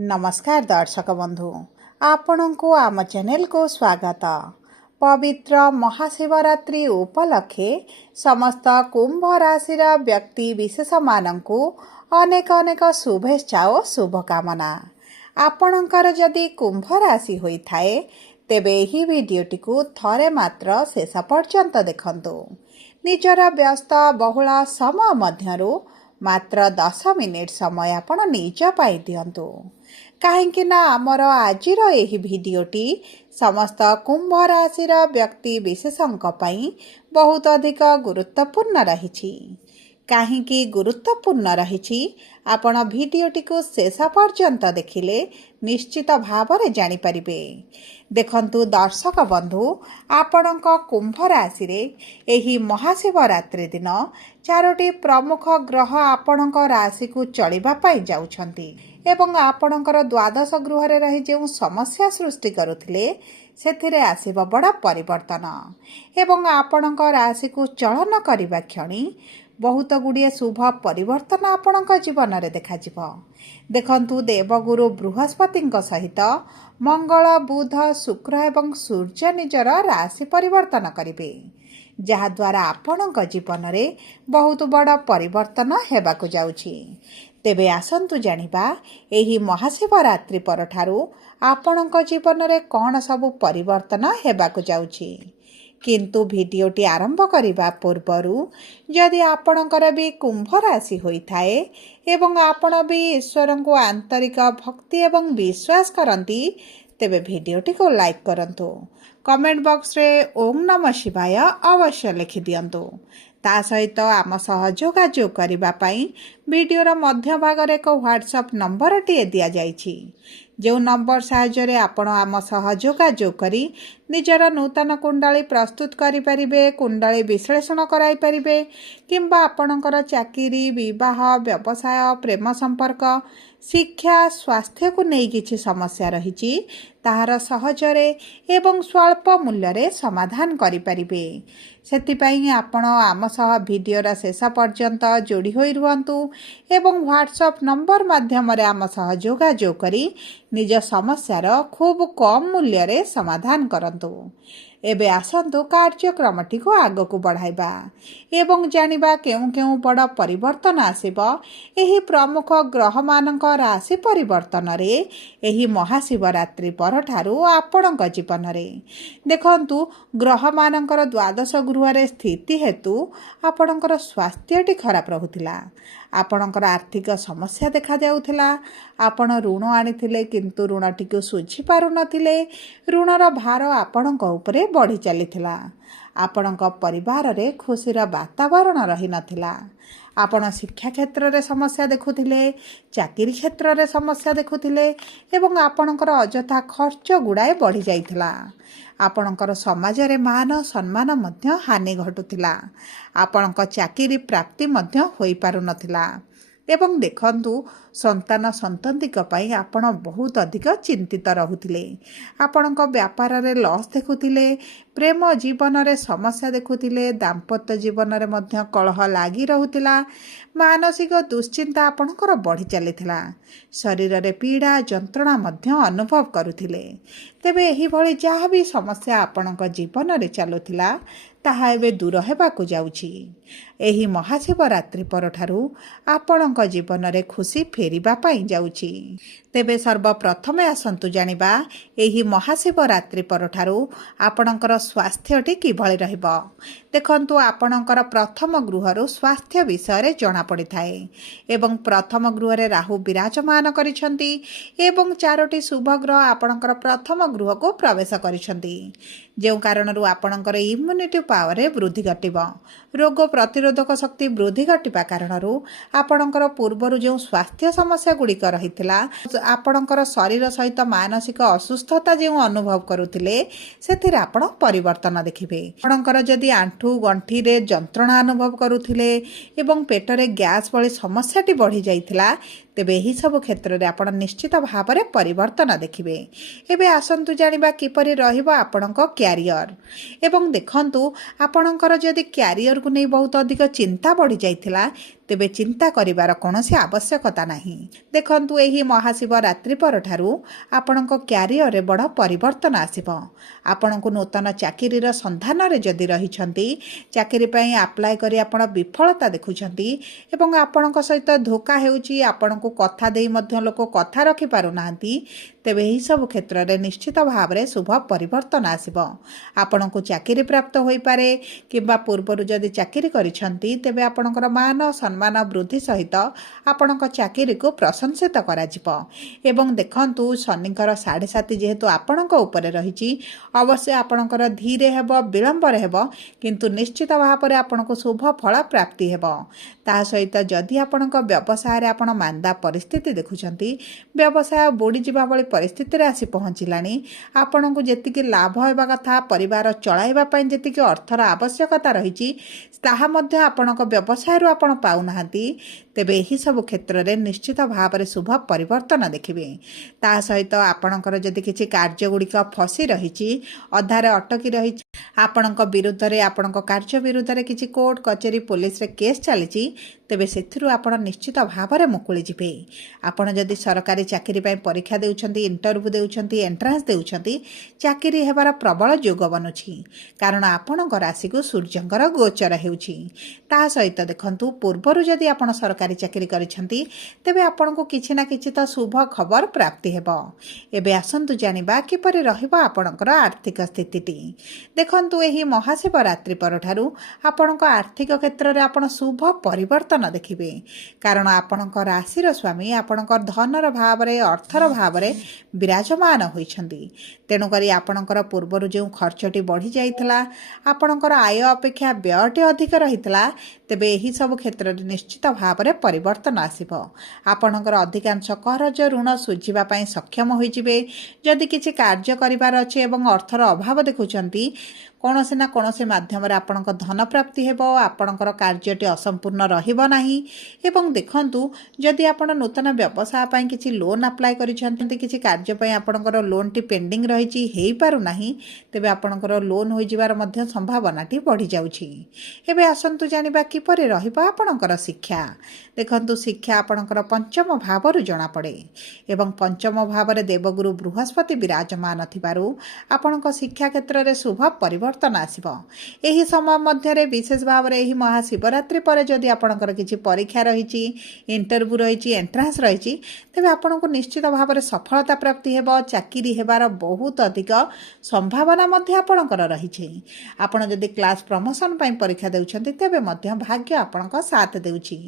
नमस्कार दर्शक बंधु आपण को आम चैनल को स्वागत। पवित्र महाशिवरात्रि उपलक्षे समस्त कुंभ राशि व्यक्ति विशेष मानकु अनेक अनेक शुभेच्छा और शुभकामना। आपणकर जदि कुंभ राशि होइथाए तेबे एही वीडियोटी को थरे मात्र शेष पर्यंत देखंतु। निजर व्यस्त बहुल समय मध्यरु मात्र 10 मिनिट समय आपण निज पाई दियंतु। काहेकि ना आमर आजिर एही भिडियोटी समस्त कुंभ राशिर व्यक्ति विशेषंक पई बहुत अधिक गुरुत्वपूर्ण रहिछि। काहेकि गुरुत्वपूर्ण रहिछि आपण भिडियोटी को शेष पर्यंत देखिले निश्चित भावरे जानि परिबे। देखंतु दर्शक बंधु आपणक कुंभ राशि रे एही महाशिवरात्रि दिन चारोटी प्रमुख ग्रह आपणक राशि को चलिबा पाई जाउछंती एवं आपणकर द्वादश गृह रे रही जे समस्या सृष्टि करुथिले सेथिरे आसीबा बड़ा परिवर्तन एवं आपणक राशि को चलन करिबा क्षणी बहुत गुड़िए शुभ परिवर्तन आपणक जीवन में देखा। देखंतु देवगुरु बृहस्पति सहित मंगल बुध शुक्र एवं सूर्य निजर राशि परिवर्तन करिवे, जहाद्वारा आपणक जीवन में बहुत बड़ परिवर्तन हेबाकु जाउछि। तेबे आसंतु जानिबा एही महाशिवरात्रि परठारु आपणक जीवन में कौन सबु परिवर्तन हेबाकु जाउछि। किंतु भिडियोटी आरंभ करने पूर्वरु जदि आपणकर भी कुंभ राशि होइथाए एवं आपण भी ईश्वर को आंतरिक भक्ति एवं विश्वास करती तेबे भिडियोटी को लाइक करंतु। कमेंट बॉक्स रे ओम नमः शिवाय अवश्य लिखि दियंतु। ता सहित आम सह जोगाजोग करबा पई वीडियोर मध्य भाग रे एक व्हाट्सएप नंबर टी दिया जाइछि। जो नंबर साहाय्य आपण आम सह जोगाजोग करी निजर नूतन कुंडली प्रस्तुत करि परिबे, कुंडली विश्लेषण कराई परिबे किंबा आपणकर चाकरी, विवाह, व्यवसाय, प्रेम संपर्क, शिक्षा, स्वास्थ्य को नहीं किछि समस्या रहिछि ताहार सहजरे एवं स्वल्प मूल्य रे समाधान करि परिबे। सेतिपई आपण आम सह वीडियोर शेष पर्यंत जोड़ी होई रुहंतु एवं व्हाट्सएप नंबर माध्यम रे आम सह जोगाजोग करी निज समस्यार खूब कम मूल्य रे समाधान करंतु। एबे आसंतु कार्यक्रमटी को आग को बढ़ाइबा एवं जानिबा केउ केउ बड़ परिवर्तन आसिबो एही प्रमुख ग्रह मानक राशि परिवर्तन रे एही महाशिवरात्रि परठारु आपणक जीवन रे। देखंतु ग्रह मानकर द्वादश गृह रे स्थिति हेतु आपणकर स्वास्थ्यटी खराब रहुथिला, आपणकर आर्थिक समस्या देखा जाउथिला, आपण ऋण आनिथिले किंतु ऋणटी को सुझी पारु नथिले, ऋणर भार आपणक उपरे बढ़ी चलीथिला, आपणक परिवार रे खुशीर वातावरण रही नथिला, आपण शिक्षा क्षेत्र रे समस्या देखुथिले, चाकरी क्षेत्र रे समस्या देखुथिले एवं आपणकर अजथा खर्च गुड़ाए बढ़ी जाइथिला, आपणकर समाज रे मान सम्मान मध्य हानि घटुथिला, आपणक चाकरी प्राप्ति मध्य होई पारु नथिला एवं देखंतु संतान संततिक पई आपण बहुत अधिक चिंतित रहुथिले, आपणक व्यापार रे लॉस देखुथिले, प्रेम जीवन रे समस्या देखुथिले, दाम्पत्य जीवन रे मध्य कलह लागी रहुथिला, मानसिक दुश्चिंता आपणकर बढ़ी चलीथिला, शरीर रे पीड़ा जंत्रणा मध्य अनुभव करुथिले। तेबे एही भली जहाँ भी समस्या आपणक जीवन रे चलुथिला ताहा एबे दूर हेबाकु जाउछि। एही महाशिवरात्रि परठारु आपणक जीवन रे खुशी फेरिबा पाई जाउछि। तेबे सर्वप्रथमे आसंतु जानिबा एही महाशिवरात्रि परठारु आपणकर स्वास्थ्यटी किभଳି रहिबो। देखंतु आपणकर प्रथम गृहरु स्वास्थ्य विषय रे जणा पड़िथाए एवं प्रथम गृह रे राहु विराजमान करिसंती एवं चारोटी शुभ ग्रह आपणकर प्रथम गृह को प्रवेश करिसंती, जे कारणरू आपणकर इम्यूनिटी पावर रे वृद्धि घटिबो, रोग प्रतिरोधक शक्ति वृद्धि घटिबा कारणरू आपणकर पूर्वरु जो स्वास्थ्य समस्या गुड़िक रहिथिला, आपणकर शरीर सहित मानसिक असुस्थता जो अनुभव करुथिले सेथिरे आपण परिवर्तन देखिबे। आपणकर जदि आंठू गंठी रे जंत्रणा अनुभव करुथिले एवं पेट रे गैस भली समस्याटी बढ़ी जाइथिला तेबे एही सब क्षेत्र रे आपण निश्चित भाव में परिवर्तन देखिबे। एबे आसंतु जानिबा किपरि रहिबो आपणक क्यारियर एवं देखंतु आपणकर जदि क्यारियर को नहीं बहुत अधिक चिंता बढ़ी जाइथिला ତେବେ ଚିନ୍ତା କରିବାର କୌଣସି ଆବଶ୍ୟକତା ନାହିଁ। ଦେଖନ୍ତୁ, ଏହି ମହାଶିବରାତ୍ରି ପରଠାରୁ ଆପଣଙ୍କ କ୍ୟାରିୟରରେ ବଡ଼ ପରିବର୍ତ୍ତନ ଆସିବ। ଆପଣଙ୍କୁ ନୂତନ ଚାକିରିର ସନ୍ଧାନରେ ଯଦି ରହିଛନ୍ତି, ଚାକିରି ପାଇଁ ଆପ୍ଲାଏ କରି ଆପଣ ବିଫଳତା ଦେଖୁଛନ୍ତି ଏବଂ ଆପଣଙ୍କ ସହିତ ଧୋକା ହେଉଛି, ଆପଣଙ୍କୁ କଥା ଦେଇ ମଧ୍ୟ ଲୋକ କଥା ରଖିପାରୁନାହାନ୍ତି, ତେବେ ଏହିସବୁ କ୍ଷେତ୍ରରେ ନିଶ୍ଚିତ ଭାବରେ ଶୁଭ ପରିବର୍ତ୍ତନ ଆସିବ। ଆପଣଙ୍କୁ ଚାକିରି ପ୍ରାପ୍ତ ହୋଇପାରେ କିମ୍ବା ପୂର୍ବରୁ ଯଦି ଚାକିରି କରିଛନ୍ତି, ତେବେ ଆପଣଙ୍କର ମାନ ସମ୍ମାନ ବୃଦ୍ଧି ସହିତ ଆପଣଙ୍କ ଚାକିରିକୁ ପ୍ରଶଂସିତ କରାଯିବ। ଏବଂ ଦେଖନ୍ତୁ, ଶନିଙ୍କର 7.5 ଯେହେତୁ ଆପଣଙ୍କ ଉପରେ ରହିଛି, ଅବଶ୍ୟ ଆପଣଙ୍କର ଧୀରେ ହେବ, ବିଳମ୍ବରେ ହେବ, କିନ୍ତୁ ନିଶ୍ଚିତ ଭାବରେ ଆପଣଙ୍କୁ ଶୁଭ ଫଳ ପ୍ରାପ୍ତି ହେବ। ତା ସହିତ ଯଦି ଆପଣଙ୍କ ବ୍ୟବସାୟରେ ଆପଣ ମାନ୍ଦା ପରିସ୍ଥିତି ଦେଖୁଛନ୍ତି, ବ୍ୟବସାୟ ବୁଡ଼ିଯିବା ଭଳି ପରିସ୍ଥିତିରେ ଆସି ପହଞ୍ଚିଲାଣି, ଆପଣଙ୍କୁ ଯେତିକି ଲାଭ ହେବା କଥା, ପରିବାର ଚଳାଇବା ପାଇଁ ଯେତିକି ଅର୍ଥର ଆବଶ୍ୟକତା ରହିଛି, ତାହା ମଧ୍ୟ ଆପଣଙ୍କ ବ୍ୟବସାୟରୁ ଆପଣ ପାଉନାହାନ୍ତି, ତେବେ ଏହିସବୁ କ୍ଷେତ୍ରରେ ନିଶ୍ଚିତ ଭାବରେ ଶୁଭ ପରିବର୍ତ୍ତନ ଦେଖିବେ। ତା ସହିତ ଆପଣଙ୍କର ଯଦି କିଛି କାର୍ଯ୍ୟଗୁଡ଼ିକ ଫସି ରହିଛି, ଅଧାରେ ଅଟକି ରହିଛି, ଆପଣଙ୍କ ବିରୁଦ୍ଧରେ, ଆପଣଙ୍କ କାର୍ଯ୍ୟ ବିରୁଦ୍ଧରେ କିଛି କୋର୍ଟ କଚେରୀ ପୋଲିସରେ କେସ୍ ଚାଲିଛି, ତେବେ ସେଥିରୁ ଆପଣ ନିଶ୍ଚିତ ଭାବରେ ମୁକୁଳି ଯିବେ। ଆପଣ ଯଦି ସରକାରୀ ଚାକିରି ପାଇଁ ପରୀକ୍ଷା ଦେଉଛନ୍ତି, ଇଣ୍ଟରଭ୍ୟୁ ଦେଉଛନ୍ତି, ଏଣ୍ଟ୍ରାନ୍ସ ଦେଉଛନ୍ତି, ଚାକିରି ହେବାର ପ୍ରବଳ ଯୋଗ ବନୁଛି, କାରଣ ଆପଣଙ୍କ ରାଶିକୁ ସୂର୍ଯ୍ୟଙ୍କର ଗୋଚର ହେଉଛି। ତା ସହିତ ଦେଖନ୍ତୁ, ପୂର୍ବରୁ ଯଦି ଆପଣ ସରକାରୀ ଚାକିରି କରିଛନ୍ତି, ତେବେ ଆପଣଙ୍କୁ କିଛି ନା କିଛି ତ ଶୁଭ ଖବର ପ୍ରାପ୍ତି ହେବ। ଏବେ ଆସନ୍ତୁ ଜାଣିବା କିପରି ରହିବ ଆପଣଙ୍କର ଆର୍ଥିକ ସ୍ଥିତିଟି। ଦେଖନ୍ତୁ, ଏହି ମହାଶିବରାତ୍ରି ପରଠାରୁ ଆପଣଙ୍କ ଆର୍ଥିକ କ୍ଷେତ୍ରରେ ଆପଣ ଶୁଭ ପରିବର୍ତ୍ତନ ଦେଖିବେ, କାରଣ ଆପଣଙ୍କ ରାଶିର ସ୍ୱାମୀ ଆପଣଙ୍କ ଧନର ଭାବରେ, ଅର୍ଥର ଭାବରେ ବିରାଜମାନ ହୋଇଛନ୍ତି। ତେଣୁକରି ଆପଣଙ୍କର ପୂର୍ବରୁ ଯେଉଁ ଖର୍ଚ୍ଚଟି ବଢ଼ିଯାଇଥିଲା, ଆପଣଙ୍କର ଆୟ ଅପେକ୍ଷା ବ୍ୟୟଟି ଅଧିକ ରହିଥିଲା, ତେବେ ଏହିସବୁ କ୍ଷେତ୍ରରେ ନିଶ୍ଚିତ ଭାବରେ ପରିବର୍ତ୍ତନ ଆସିବ। ଆପଣଙ୍କର ଅଧିକାଂଶ କରଜ ଋଣ ଶୁଝିବା ପାଇଁ ସକ୍ଷମ ହୋଇଯିବେ। ଯଦି କିଛି କାର୍ଯ୍ୟ କରିବାର ଅଛି ଏବଂ ଅର୍ଥର ଅଭାବ ଦେଖୁଛନ୍ତି, କୌଣସି ନା କୌଣସି ମାଧ୍ୟମରେ ଆପଣଙ୍କ ଧନ ପ୍ରାପ୍ତି ହେବ, ଆପଣଙ୍କର କାର୍ଯ୍ୟଟି ଅସମ୍ପୂର୍ଣ୍ଣ ରହିବ ନାହିଁ। ଏବଂ ଦେଖନ୍ତୁ, ଯଦି ଆପଣ ନୂତନ ବ୍ୟବସାୟ ପାଇଁ କିଛି ଲୋନ୍ ଆପ୍ଲାଏ କରିଛନ୍ତି, କିଛି କାର୍ଯ୍ୟ ପାଇଁ ଆପଣଙ୍କର ଲୋନ୍ଟି ପେଣ୍ଡିଂ ରହିଛି, ହୋଇପାରୁନାହିଁ, ତେବେ ଆପଣଙ୍କର ଲୋନ୍ ହୋଇଯିବାର ମଧ୍ୟ ସମ୍ଭାବନାଟି ବଢ଼ିଯାଉଛି। ଏବେ ଆସନ୍ତୁ ଜାଣିବା କିପରି ରହିବ ଆପଣଙ୍କର ଶିକ୍ଷା। ଦେଖନ୍ତୁ, ଶିକ୍ଷା ଆପଣଙ୍କର ପଞ୍ଚମ ଭାବରୁ ଜଣାପଡ଼େ ଏବଂ ପଞ୍ଚମ ଭାବରେ ଦେବଗୁରୁ ବୃହସ୍ପତି ବିରାଜମାନ ଥିବାରୁ ଆପଣଙ୍କ ଶିକ୍ଷା କ୍ଷେତ୍ରରେ ଶୁଭ ପରିବର୍ତ୍ତନ ଆସିବ। ଏହି ସମୟ ମଧ୍ୟରେ ବିଶେଷ ଭାବରେ ଏହି ମହାଶିବରାତ୍ରି ପରେ ଯଦି ଆପଣଙ୍କର କିଛି ପରୀକ୍ଷା ରହିଛି, ଇଣ୍ଟରଭ୍ୟୁ ରହିଛି, ଏଣ୍ଟ୍ରାନ୍ସ ରହିଛି, ତେବେ ଆପଣଙ୍କୁ ନିଶ୍ଚିତ ଭାବରେ ସଫଳତା ପ୍ରାପ୍ତି ହେବ। ଚାକିରି ହେବାର ବହୁତ ଅଧିକ ସମ୍ଭାବନା ମଧ୍ୟ ଆପଣଙ୍କର ରହିଛି। ଆପଣ ଯଦି କ୍ଲାସ୍ ପ୍ରମୋସନ୍ ପାଇଁ ପରୀକ୍ଷା ଦେଉଛନ୍ତି, ତେବେ ମଧ୍ୟ ଭାଗ୍ୟ ଆପଣଙ୍କ ସାଥ ଦେଉଛି।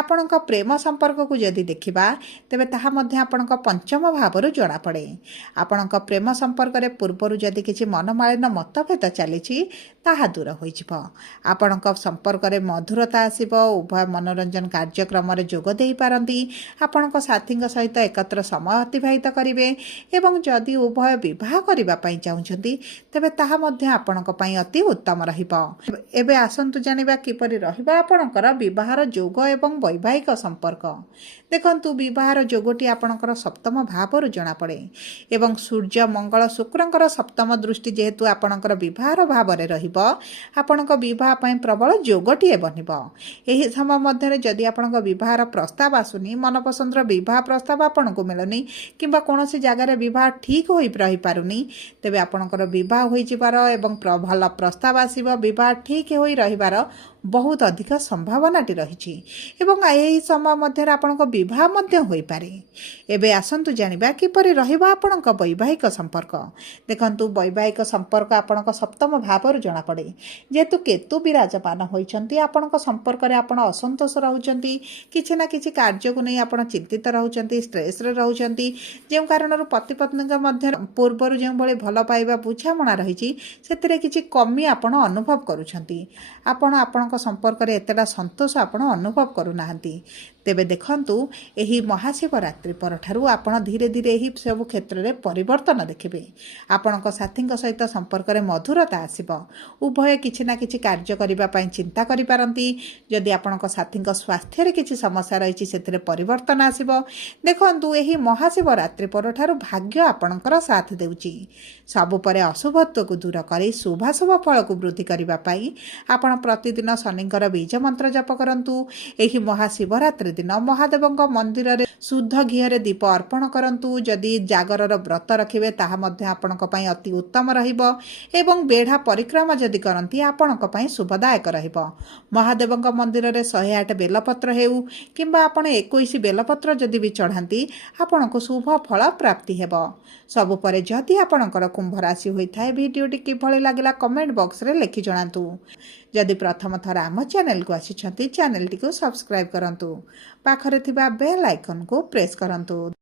ଆପଣଙ୍କ ପ୍ରେମ ସମ୍ପର୍କକୁ ଯଦି ଦେଖିବା, ତେବେ ତାହା ମଧ୍ୟ ଆପଣଙ୍କ ପଞ୍ଚମ ଭାବରୁ ଜଣାପଡ଼େ। ଆପଣଙ୍କ ପ୍ରେମ ସମ୍ପର୍କରେ ପୂର୍ବରୁ ଯଦି କିଛି ମନମାଳିନ ମତଭେଦ ଚାଲିଛି, ତାହା ଦୂର ହୋଇଯିବ। ଆପଣଙ୍କ ସମ୍ପର୍କରେ ମଧୁରତା ଆସିବ। ଉଭୟ ମନୋରଞ୍ଜନ କାର୍ଯ୍ୟକ୍ରମରେ ଯୋଗ ଦେଇପାରନ୍ତି। ଆପଣଙ୍କ ସାଥୀଙ୍କ ସହିତ ଏକତ୍ର ସମୟ ଅତିବାହିତ କରିବେ ଏବଂ ଯଦି ଉଭୟ ବିବାହ କରିବା ପାଇଁ ଚାହୁଁଛନ୍ତି, ତେବେ ତାହା ମଧ୍ୟ ଆପଣଙ୍କ ପାଇଁ ଅତି ଉତ୍ତମ ରହିବ। ଏବେ ଆସନ୍ତୁ ଜାଣିବା କିପରି ରହିବ ଆପଣଙ୍କର ବିବାହର ଯୋଗ ଏବଂ ବୈବାହିକ ସମ୍ପର୍କ। ଦେଖନ୍ତୁ, ବିବାହର ଯୋଗଟି ଆପଣଙ୍କର ସପ୍ତମ ଭାବରୁ ଜଣାପଡ଼େ ଏବଂ ସୂର୍ଯ୍ୟ, ମଙ୍ଗଳ, ଶୁକ୍ରଙ୍କର ସପ୍ତମ ଦୃଷ୍ଟି ଯେହେତୁ ଆପଣଙ୍କର ବିବାହର ଭାବରେ ରହିବ, ଆପଣଙ୍କ ବିବାହ ପାଇଁ ପ୍ରବଳ ଯୋଗଟିଏ ବନିବ। ଏହି ସମୟ ମଧ୍ୟରେ ଯଦି ଆପଣଙ୍କ ବିବାହର ପ୍ରସ୍ତାବ ଆସୁନି, ମନପସନ୍ଦର ବିବାହ ପ୍ରସ୍ତାବ ଆପଣଙ୍କୁ ମିଳୁନି କିମ୍ବା କୌଣସି ଜାଗାରେ ବିବାହ ଠିକ୍ ହୋଇ ରହିପାରୁନି, ତେବେ ଆପଣଙ୍କର ବିବାହ ହୋଇଯିବାର ଏବଂ ଭଲ ପ୍ରସ୍ତାବ ଆସିବ, ବିବାହ ଠିକ୍ ହୋଇ ରହିବାର ବହୁତ ଅଧିକ ସମ୍ଭାବନାଟି ରହିଛି ଏବଂ ଏହି ସମୟ ମଧ୍ୟରେ ଆପଣଙ୍କ ବିବାହ ମଧ୍ୟ ହୋଇପାରେ। ଏବେ ଆସନ୍ତୁ ଜାଣିବା କିପରି ରହିବ ଆପଣଙ୍କ ବୈବାହିକ ସମ୍ପର୍କ। ଦେଖନ୍ତୁ, ବୈବାହିକ ସମ୍ପର୍କ ଆପଣଙ୍କ ସପ୍ତମ ଭାବରୁ ଜଣାପଡ଼େ। ଯେହେତୁ କେତୁ ବିରାଜମାନ ହୋଇଛନ୍ତି, ଆପଣଙ୍କ ସମ୍ପର୍କରେ ଆପଣ ଅସନ୍ତୋଷ ରହୁଛନ୍ତି, କିଛି ନା କିଛି କାର୍ଯ୍ୟକୁ ନେଇ ଆପଣ ଚିନ୍ତିତ ରହୁଛନ୍ତି, ଷ୍ଟ୍ରେସ୍ରେ ରହୁଛନ୍ତି, ଯେଉଁ କାରଣରୁ ପତି ପତ୍ନୀଙ୍କ ମଧ୍ୟରେ ପୂର୍ବରୁ ଯେଉଁଭଳି ଭଲ ପାଇବା ବୁଝାମଣା ରହିଛି, ସେଥିରେ କିଛି କମି ଆପଣ ଅନୁଭବ କରୁଛନ୍ତି। ଆପଣ ଆପଣଙ୍କ ସମ୍ପର୍କରେ ଏତେଟା ସନ୍ତୋଷ ଆପଣ ଅନୁଭବ କରୁନାହାନ୍ତି। ତେବେ ଦେଖନ୍ତୁ ଏହି ମହାଶିବରାତ୍ରି ପରଠାରୁ ଆପଣ ଧୀରେ ଧୀରେ ଏହି ସବୁ କ୍ଷେତ୍ରରେ ପରିବର୍ତ୍ତନ ଦେଖିବେ। ଆପଣଙ୍କ ସାଥୀଙ୍କ ସହିତ ସମ୍ପର୍କରେ ମଧୁରତା ଆସିବ। ଉଭୟ କିଛି ନା କିଛି କାର୍ଯ୍ୟ କରିବା ପାଇଁ ଚିନ୍ତା କରିପାରନ୍ତି। ଯଦି ଆପଣଙ୍କ ସାଥୀଙ୍କ ସ୍ୱାସ୍ଥ୍ୟରେ କିଛି ସମସ୍ୟା ରହିଛି ସେଥିରେ ପରିବର୍ତ୍ତନ ଆସିବ। ଦେଖନ୍ତୁ ଏହି ମହାଶିବରାତ୍ରି ପରଠାରୁ ଭାଗ୍ୟ ଆପଣଙ୍କର ସାଥ ଦେଉଛି। ସବୁ ପରେ ଅଶୁଭତ୍ୱକୁ ଦୂର କରି ଶୁଭାଶୁଭ ଫଳକୁ ବୃଦ୍ଧି କରିବା ପାଇଁ ଆପଣ ପ୍ରତିଦିନ ଶନିଙ୍କର ବୀଜ ମନ୍ତ୍ର ଜପ କରନ୍ତୁ। ଏହି ମହାଶିବରାତ୍ରି ଦିନ ମହାଦେବଙ୍କ ମନ୍ଦିରରେ ଶୁଦ୍ଧ ଘିଅରେ ଦୀପ ଅର୍ପଣ କରନ୍ତୁ। ଯଦି ଜାଗରର ବ୍ରତ ରଖିବେ ତାହା ମଧ୍ୟ ଆପଣଙ୍କ ପାଇଁ ଅତି ଉତ୍ତମ ରହିବ ଏବଂ ବେଢ଼ା ପରିକ୍ରମା ଯଦି କରନ୍ତି ଆପଣଙ୍କ ପାଇଁ ଶୁଭଦାୟକ ରହିବ। ମହାଦେବଙ୍କ ମନ୍ଦିରରେ 108 ବେଲପତ୍ର ହେଉ କିମ୍ବା ଆପଣ 21 ବେଲପତ୍ର ଯଦି ବି ଚଢ଼ାନ୍ତି ଆପଣଙ୍କୁ ଶୁଭ ଫଳ ପ୍ରାପ୍ତି ହେବ। ସବୁ ପରେ ଯଦି ଆପଣଙ୍କର କୁମ୍ଭ ରାଶି ହୋଇଥାଏ ଭିଡ଼ିଓଟି କିଭଳି ଲାଗିଲା କମେଣ୍ଟ ବକ୍ସରେ ଲେଖି ଜଣାନ୍ତୁ। ଯଦି ପ୍ରଥମ ଥର ଆମ ଚ୍ୟାନେଲକୁ ଆସିଛନ୍ତି ଚ୍ୟାନେଲଟିକୁ ସବସ୍କ୍ରାଇବ୍ କରନ୍ତୁ। ପାଖରେ ଥିବା ବେଲ୍ ଆଇକନକୁ ପ୍ରେସ୍ କରନ୍ତୁ।